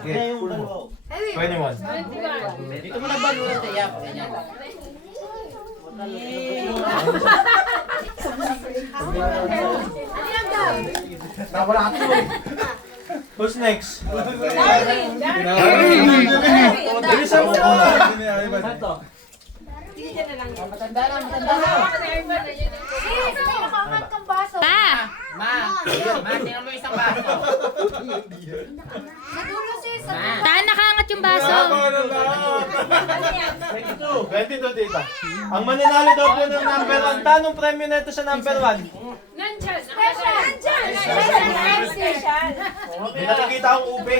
Okay. 21. Dito mo na ba lulat sa yap? Nawala ka tuloy. Who's next? Bilisan mo na. Matanda na. Ma, tingnan mo isang baso. Taan, nakaangat yung baso. 22, tita. Ang mananalo daw po ng number 1. Tanong premyo na ito sa number 1. Nandyan! Hindi nakikita ang ube.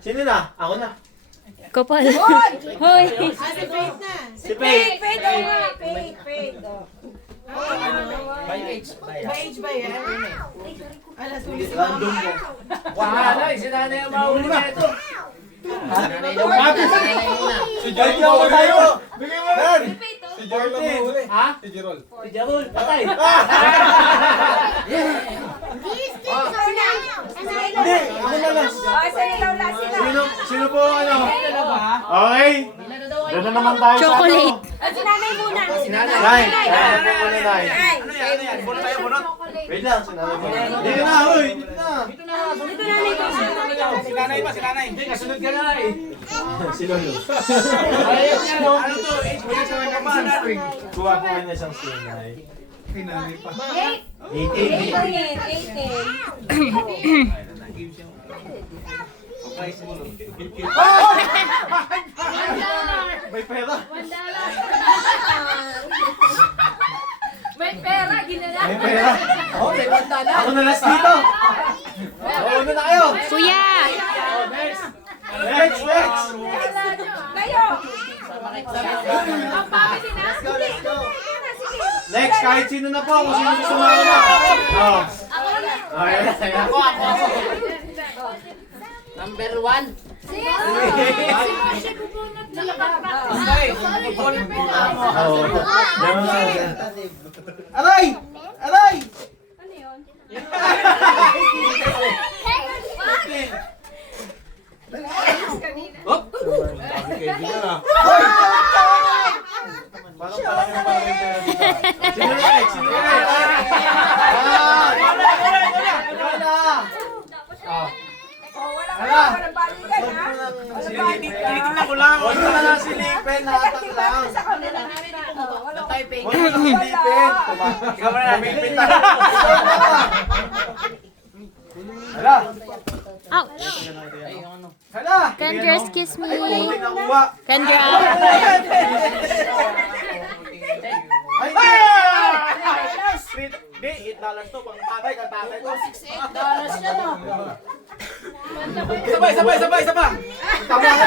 Sino na? Ako na. Kapal. Hoy. Si Faye. By age. Random mo. Wala, sinanay ang mahuli na ito. Si Jerry ako tayo. Bigay mo yan. Si Jerol lang mahuli. Ha? Si Jerol. Si Jarul, patay. Hindi, ako na lang. Sino po ano? Okay. Doon na naman tayo sa Chocolate. Nay. Nay. Wait lang, sinanay mo. Dito na, hoy. Dito na. Si nanay pa, si nanay. Hindi, kasunod ka na eh. Si Lolo. Ayun yan, no? Ano to? 8 minutes na naman. Kuha po kayo na isang sinay. Si nanay pa. 18. May pera. May pera, ginala. May pera. Oh, may banta na. Ako na last dito. Oo, na kayo. Kuya. Next. Kayo! Ang pamili na? Next, kahit sino na po. Kung sino gusto na. Oh. Okay. Ako. Number 1. Si Moshe bubunot na Aray! Aray! Ano yun? Parang parang yung parang yung pera dito. Sino next? Sino next? Tinitingnan ko lang. Huwag mo na lang silipin, hatak lang. Typing. Huwag mo lang silipin. Ikaw na lang. Pipitan. Hala! Ouch. Hala! Congrats, kiss me. Hindi nakuha. Congrats. Ay! Hindi, $8 to. Pang tatay ka tatay ko. $6 siya, no? Sabay. Tama ka